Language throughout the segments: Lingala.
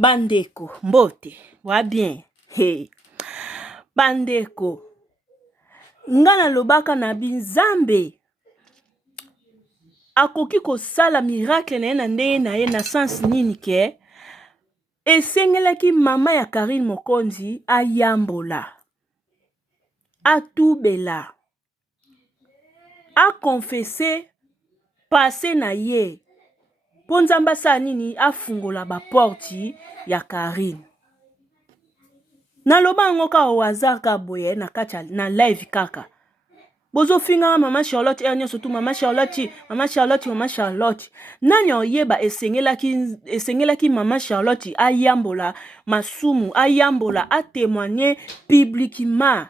Bandeko, mbote, wa bien. Hey. Bandeko, ngana lobaka na binzambe. Akoki kosala miracle na ye na ndenge na ye na sens nini ke esengelaki mama ya Karine Mokonzi ayambola, atubela, akonfese passé na ye po nzambe asala nini afungola baporti ya Karine. Naloba yango ka au hasard ka boye na kati na live kaka. Bozo finga mama Charlotte ernyo surtout mama Charlotte. Nani oyeba esengelaki mama Charlotte ayambola masumu, ayambola a témoigner publiquement.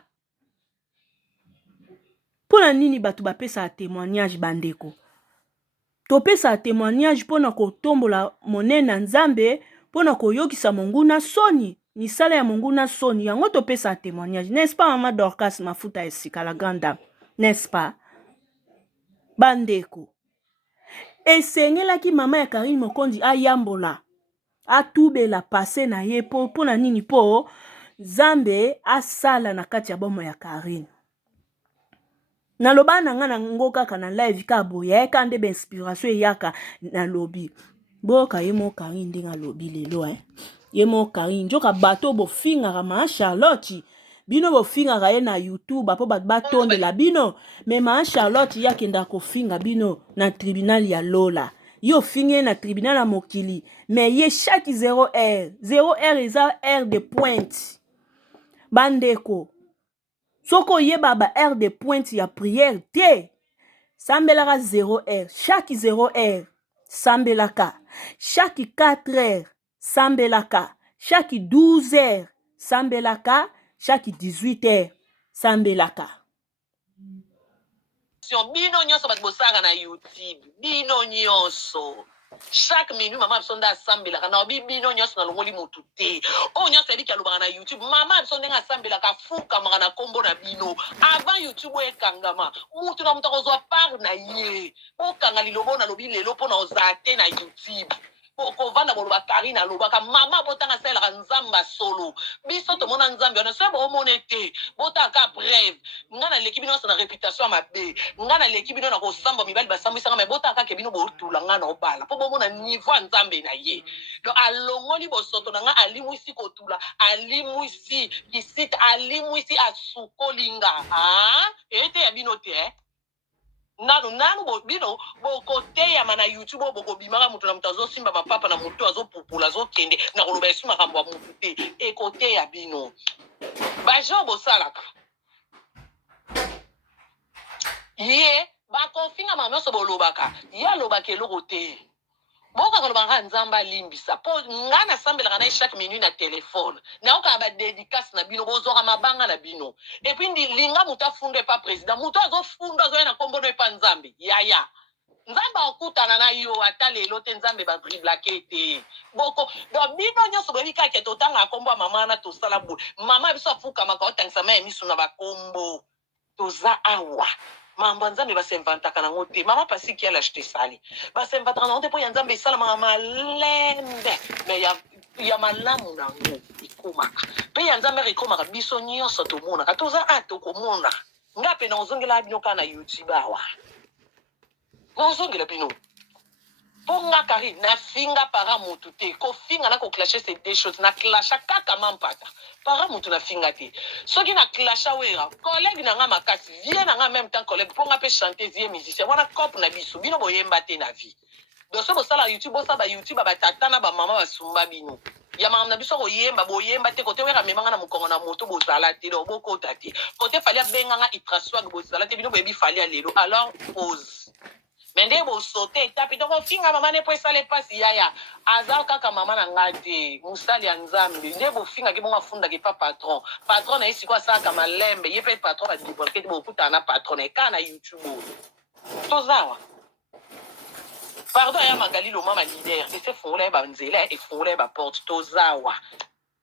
Pona nini batu bapesa témoignage bandeko? Topesa témoignage pona kotombola monena nzambe, pona koyokisa monguna soni. Ni sala ya monguna soni, yango topesa témoignage. N'est-ce pas mama Dorcas Mafuta Esika la grande dame? N'est-ce pas? Bandeko. Esengelaki mama ya Karine Mokonzi ayambola. Atubela passé na ye po na nini po Zambe asala na kati ya bomo ya Karine. Naloba na nga na ngo kaka na live ka boye ka nde inspiration yaka na lobby. Boka yemo Karine ndinga lobby lelo Yemo Karine njoka bato bo finga ma Charlotte. Bino bo finga ye na YouTube apo batonde la bino. Mais ma Charlotte yake ndako finga bino na tribunal ya Lola. Yo finge na tribunal ya Mokili. Mais ye chaque 0 heure. 0 heure eza heure de pointe. Bandeko. Soko ye baba heure de pointe ya prière te. Sambelaka 0 heure. Chaque 0 heure. Sambelaka. Chaque 4 heures. Sambelaka. Chaque 12 heures. Sambelaka. Chaque 18 heures. Sambelaka. Bino nyonso bat bosaka na YouTube. Bino nyonso. Chaque minute mama absonda asambelaka na bino nyonso na longoli mutu te. O nyonso eliki alobaka na YouTube. Mama absonda asambelaka fuka maka na kombo na bino. Avant YouTube ekangama. Mutu na mutu akozwa part na ye. O kanga lilobo na lobi lelo pona ozate na YouTube. Kovanda boloba Karine alobaka mama botanga selaka nzamba solo. Biso to mona nzambe ona sebo omonete. Botaka brève. Ngana leki bino na réputation mabe. Ngana leki bino na kosamba mibali basambisanga me botaka ke bino botula ngana obala. Po bomona niveau nzambe na ye. Donc alongoli bosoto na nga alimwisi kotula, alimwisi kisita, alimwisi asukolinga. Ete ya bino te nanu bino bokote ya mana YouTube boko bimaka mutu na mutu azosimba mapapa na mutu azopupula azokende na koloba esu makambo ya mutu te ekote ya bino bajo bosalaka ye bakofinga mamoso bolobaka ye alobaka eloko te boka kolobanga nzamba limbisa po ngana sambelaka na chaque minute na téléphone na oka ba dédicace na bino bozoka mabanga na bino et puis linga muta funde pas président muta zo funda zo na kombo no pa nzambe yaya nzamba okutana na yo ata lelo te nzambe ba driblake te boko do bino nyoso bebika ke totanga kombo mama na to sala bu mama biso afuka maka otangisa ma emisu na ba kombo toza awa mambo nzambe basemvantaka nango te mama pasi ki ala acheter sali basemvantaka nango te po ya nzambe esalama malembe me ya malamu nango ekomaka mpe ya nzambe ekomaka biso nyonso tomonaka toza tokomona nga mpe na ozongela bino kaka na YouTube awa na ozongela bino po nga Karine na finga para mutu te kofinga na koklashe c'est deux choses na clasha kaka mampata para mutu na finga te soki na clasha wera collègue na nga makasi vie na nga même temps collègue po nga pe chanter vie musicien wana cop na biso bino boyemba te na vie doso bosala YouTube bosa ba YouTube ba tata na ba mama basumba bino ya mama na biso koyemba boyemba te kote wera memanga na mukongo na moto bozala te do bokota te kote fali abenga nga itraswag bozala te bino boyebi fali lelo alors pause mende bo sauter tapi donc finga mama ne po sale pasi yaya aza kaka mama na ngate musali ya nzambe nde bo finga ke bonga funda ke pa patron na isi kwa saka malembe ye pe patron ba divorce bo kuta na patron e kana YouTube tozawa pardon ya magali lo mama leader et c'est fongula ba nzela et fongula ba porte tozawa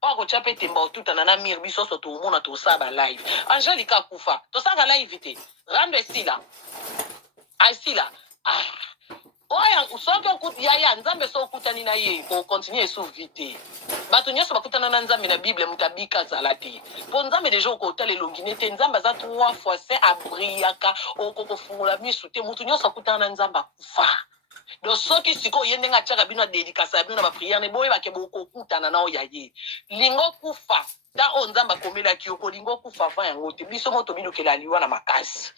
Oko chape temba tout na mir biso so to mona to saba live Angelica kufa to saka live te rando esila asila oya soki okuti yaya nzambe so okutani na ye okontinue esuvi te bato nyonso bakutana na nzambe na bible moto abika azala te mpo nzambe deja okotala elongi ne te nzambe aza 3 fois saint abriaka okokofungola misu te moto nyonso akutana na nzambe akufa donc soki sikoyo ye ndenge atiaka bino adedikasa ya bino na bapriere ne boyebake bokokutana na oyo ya ye lingo kufa ta oyo nzambe akomelaki yo kolingo kufa avant yango te biso moto bilukela liwa na makasi.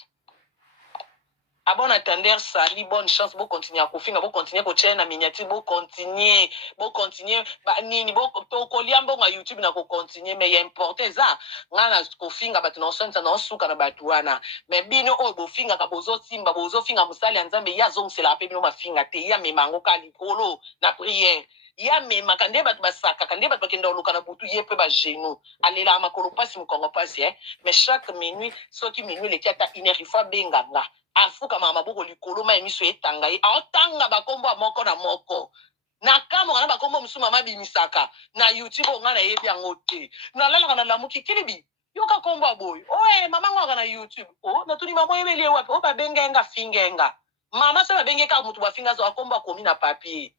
A bon attendeur, sali, bonne chance, bon continuer à kofinga, bon continuer ko chaîne na miniature, bon continuer, ba nini, bon to koliambo na YouTube na ko continuer, mais il importe ça. Ngana kofinga batu na sonta na suka na batu wana. Mais bino o bo finga ka bozo simba, bozo finga musali nzambe ya zong c'est la pe bino ma finga te ya memango ka likolo na prière. Ya mema kande batu basaka, kande batu bakenda oluka na butu ye pe ba genou. Alela makolo pasi mukongo pasi mais chaque minuit, soki minuit le kiata inerifa benganga. Afuka maboko likolo ma emiso etanga ye aotanga bakombo ya moko na moko na kamo kana bakombo musu mama bimisaka na YouTube onga na yebi yango te na lala na lamuki kilibi yoka kombo aboy oe mama ngo na YouTube o na tuni mama yebeli wapi o ba bengenga fingenga mama so ba bengeka mutu ba finga zo akombo akomi na papier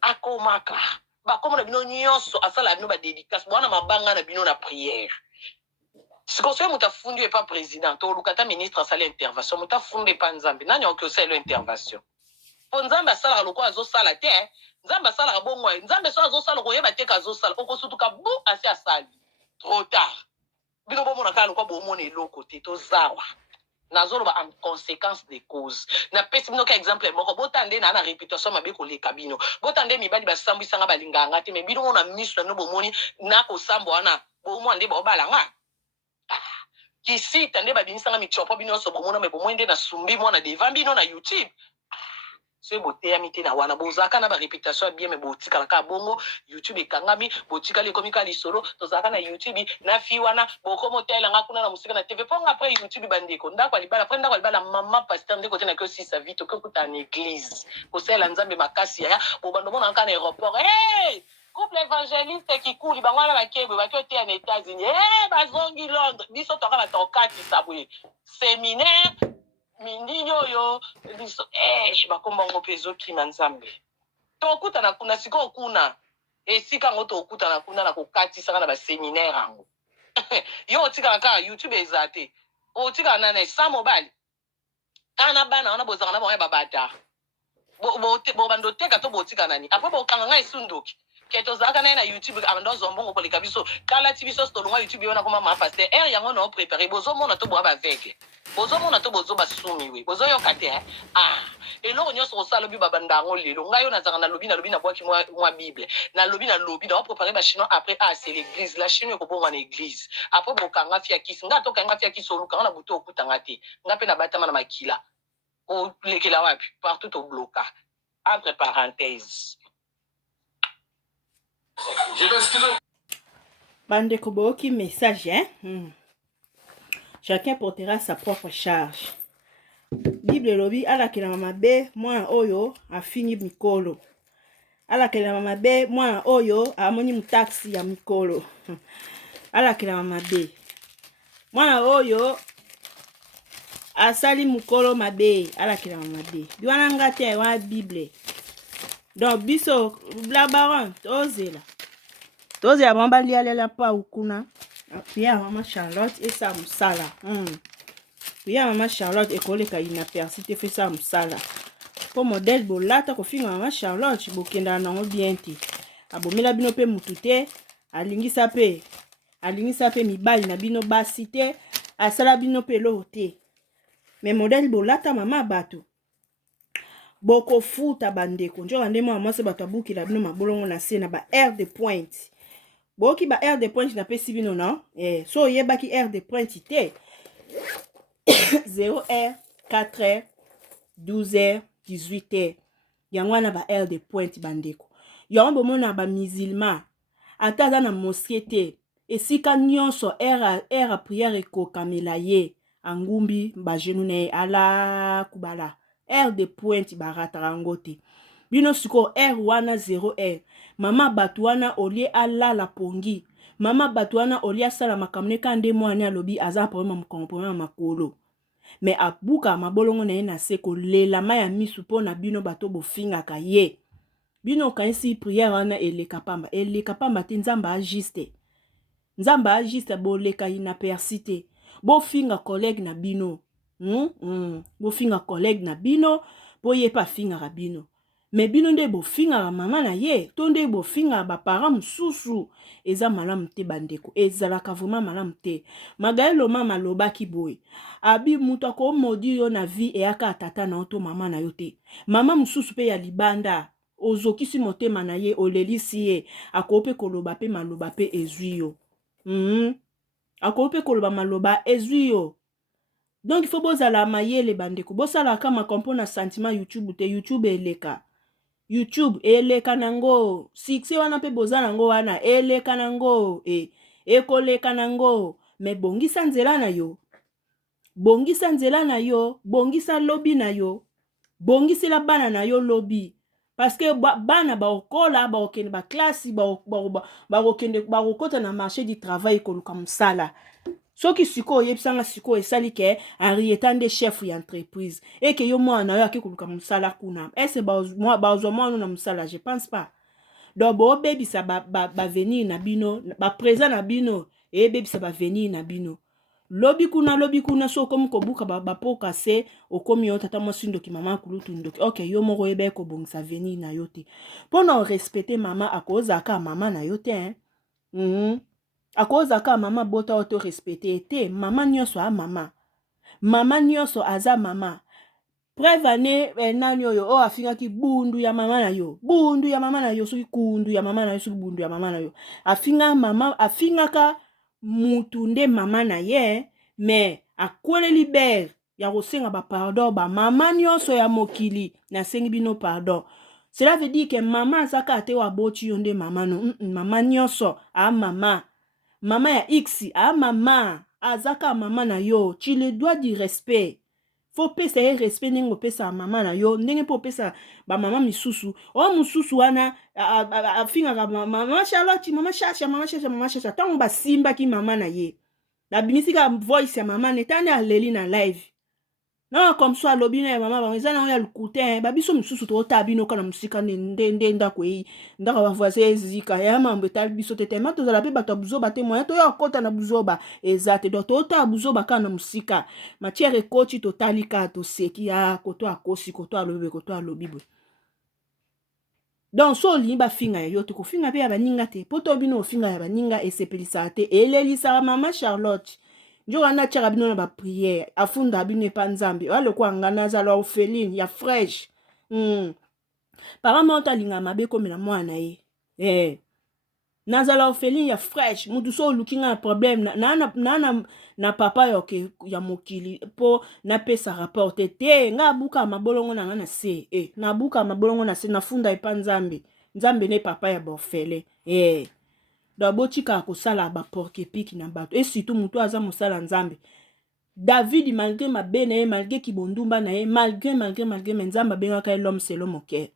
akomaka bakombo na bino nyonso asala bino ba dédicace bwana mabanga na bino na prière. Si conseil muta fundu et pas président, to lukata ministre asala intervention, muta fundu et pas nzambe. Nani onko sala intervention. Po nzambe asala loko azo sala te, nzambe asala bongo, nzambe so azo sala ko yeba te ka azo sala, oko sutuka bu asi asali. Trop tard. Bino bomo na kala loko bomo ne loko te to zawa. Nazolo ba en conséquence des causes. Na pesi bino ka exemple moko botande na réputation mabe ko le kabino. Botande mi bali ba sambisanga balinganga te, me bino mona miso no bomoni na ko sambo ana bomo ande ba balanga. Kisi tande babinisanga michopo bino so bomona me bomwende na sumbi mona devant bino na YouTube. So bote ya mite na wana bozaka na ba réputation bien me botika la ka bongo YouTube ekangami botika le komika lisolo tozaka na YouTube na fi wana boko motela nga kuna na musika na TV ponga après YouTube bandeko ndako alibala après ndako alibala mama pasteur ndeko tena ko si sa vie to ko kuta na église ko sela nzambe makasi ya bobando mona nka na aéroport couple évangéliste qui coule bangwana bakebe bakote en États-Unis bazongi Londres biso toka batokati sabwe séminaire mindinyo yo biso bakomba ngo pezo kima nzambe tokuta na kuna siko kuna esika ngo tokuta na kuna na kokati saka na ba séminaire ango yo otika ka YouTube ezate otika na na sa mobile kana bana wana bozanga na ba babata bo bando teka to botika nani après bo kanga ngai sundoki keto zaka na YouTube abando zombongo koleka biso kala tibiso stolonga YouTube yona koma ma pasteur yango no préparer bozo mona to bo ba vege bozo mona to bozo basumi we bozo yo kate eloko nyonso osala bi babanda ngo lelo ngai yo nazanga na lobi na bwaki mwa bible na lobi na préparer ba chinois après c'est l'église la chinois ko bonga na église après bokanga fia kisi nga to kanga fia kisi oluka na buto okutanga te nga pe na batama na makila o lekela wapi partout au bloca entre parenthèses. Bandeko boki message Chacun portera sa propre charge. Bible lobi alakela mabe mwana oyo afini mikolo. Alakela mabe mwana oyo amoni mutaxi ya mikolo. Alakela mabe mwana oyo asali mukolo mabe alakela mabe. Biwana ngate wa Bible. Donc biso la baron tozela mamba lialela pa ukuna pia mama Charlotte et sa musala pia mama Charlotte ekoleka inapercité fait sa musala po modèle bolata ko finga mama Charlotte bokenda na bien ti abomela bino pe mutute alingisa pe mibali na bino basite asala bino pe lote mais modèle bolata mama bato boko futa bandeko njoka ndemo amase bato abuki la bino mabolongo na se na ba air de pointe boki ba air de pointe na pesi bino non so yebaki air de pointe te 0h 4h 12h 18h yango na ba air de pointe bandeko yango bomona ba musulman ata za na mosquée te esika nyonso air a prière ekokamela ye angumbi ba genou ne ala kubala air de pointe barataka yango te bino siko air wana 0h mama bato wana olie alala pongi mama bato wana olie asala makambo ne kande mwana alobi aza problème makolo mais abuka mabolongo na ye na se kolela ma ya misu mpo na bino bato bofingaka ye bino kanisi prière wana eleka pamba te nzambe agiste nzambe agiste boleka inapercité bofinga collègue na bino bofinga collègue na bino boye pa fingaka bino mais bino nde bofingaka mama na ye to nde bofingaka baparent mosusu eza malamu te bandeko ezalaka vraiment malamu te Magaelo mama alobaki boye abi mutu akomodi yo na vie eyaka tata na yo to mama na yo te mama mosusu mpe ya libanda ozokisi motema na ye olelisi ye akope koloba pe maloba pe ezwi yo akope koloba maloba ezwi yo donc il faut bozala mayele bandeko bosalaka makampo na sentiment YouTube te YouTube eleka YouTube eleka nango succès wana pe boza nango wana eleka nango ekoleka nango mais bongisa nzela na yo bongisa nzela na yo bongisa lobi na yo bongisela bana na yo lobi parce que bana baokola baokende ba classe bakokota na marché du travail koluka mosala soki sikoyo oyebisanga sikoyo esali ke Henrietta nde chef ya entreprise eke yo mwana na yo ake koluka mosala kuna ese bazwa mwana na mosala je pense pas donc boobebisa bavenir na bino baprésent na bino eyebebisa bavenir na bino lobi kuna so komi kobuka bapoka se okomi yo tata mwasi ndoki mama kulutu ndoki ok yo moko oyeba kobongisa venir na yo te mpona orespecte mama akozaka mama na yo te akozaka mama bota oto respecte te mama nyonso a mama nyonso aza mama preuve ane nani oyo o afingaki bundu ya mama na yo soki kundu ya mama na yo soki bundu ya mama na yo afingaka mutu nde mama na ye mais akweleli bere ya kosenga bapardon bamama nyonso ya mokili nasengi bino pardon cela veut dire que mama azaka ate waboti yo nde mama no mama nyonso mama ya x mama azaka mama na yo tu le dois du respect faut pesa ye respect ndenge opesa mama na yo ndenge mpo opesa bamama misusu o mosusu wana afingaka mama Charlotte mama chacha ntango basimbaki mama na ye babimisika voice ya mama netande aleli na live non comme ça alobi na ya mama bango eza nango ya lukute babiso misusu totala bino kana mosika nde ndako eyi ndako bavoisin ezika ya mambo etali biso te tema tozala mpe bato ya buzoba te moya toya kokota na buzoba eza te donc totala buzoba kaka na mosika matière ekoti totali kaka toseki koto akosi koto alobi boye donc so olingi bafinga ya yo te kofinga mpe ya baninga te po to bino ofinga ya baninga esepelisaka te elelisaka mama Charlotte njoka na tiaka bino na bapriere afunda bino epa nzambe alokwa nga nazala orpheline ya fraîche parama otalinga mabe komela mwana ye nazala orpheline ya fraîche mutu so oluki nga na problème na papa ya mokili po napesa rapport te nga abuka mabolongo na nga na se nabuka mabolongo na se nafunda epa nzambe ne papa ya borfele donc botika kosala baporke piki na bato et surtout mutu aza mosala nzambe David malgré mabe na ye malgré kibondumba na ye malgré nzambe abengaka ye l'homme selon mon cœur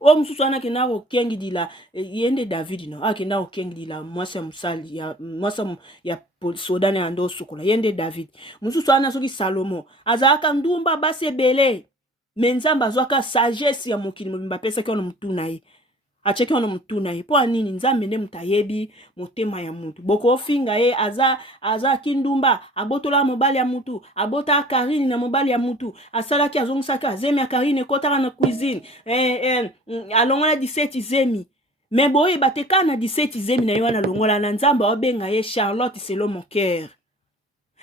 o mosusu wana akenda kokengidila ye nde David no akenda kokengidila mwasi ya mosali mwasi ya soda na ya ndo sukola ye nde David mosusu wana soki Salomo azalaka ndumba basi ebele me nzambe azwaka sagesse ya mokili mobimba apesaki wana mutu na ye acheki wana mutu na ye po anini nzambe nde mutu ayebi motema ya mutu bokofinga ye aza kindumba abotola mobali ya mutu abota Karine na mobali ya mutu asalaki azongisaki azemi ya Karine ekotaka na cuisine alongola 17 zemi me boyeba te kaka na 17 zemi na ye wana longola na nzambe aobenga ye Charlotte selon mon cœur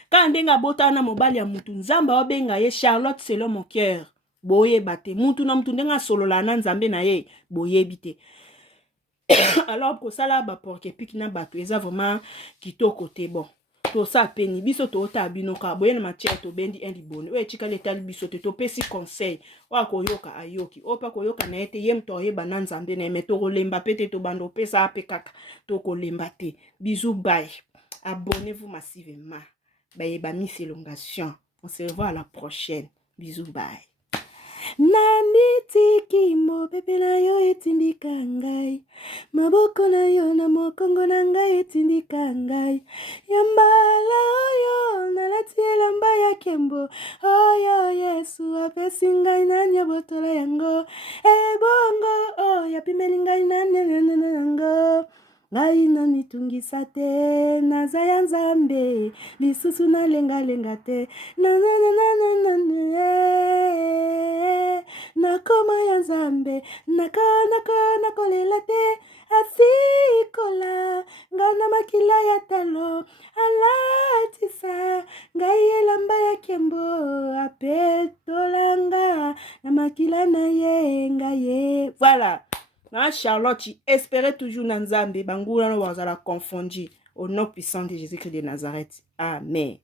kaka ndenge abotaka na mobali ya mutu nzambe aobenga ye Charlotte selon mon cœur boyeba te mutu na mutu ndenge asolola na nzambe na ye boyebi te alors kosala baporke piki na bato eza vraiment kitoko te bon tosa peni biso toota bino ka boye na matière tobendi un libone oyo etikali etali biso te topesi conseil oyo akoyoka ayoki oyo mpe akoyoka na ye te ye moto oyeba na nzambe na ye me tokolemba mpe te tobanda opesa ape kaka tokolemba te bisous bye abonnez-vous massivement bayeba Miss Elongation on se revoit à la prochaine bisous bye Nanditiki mopepe na yo etindika ngai maboko na yo na mokongo na ngai etindika ngai yambala oyo nalati elamba ya nkembo oyo yesu apesi ngai nani ya botola yango ebongo oyo apimeli ngai nani yango ngai namitungisa te naza ya nzambe lisusu nalengalenga te nakoma ya nzambe nakolela te asikola ngai na makila ya talo alatisa ngai elamba ya nkembo apetolanga na makila na ye ngai ye. Voilà. Na Charlotte, espérez toujours dans Nzambe, bangula no wazala confondu au nom puissant de Jésus-Christ de Nazareth. Amen.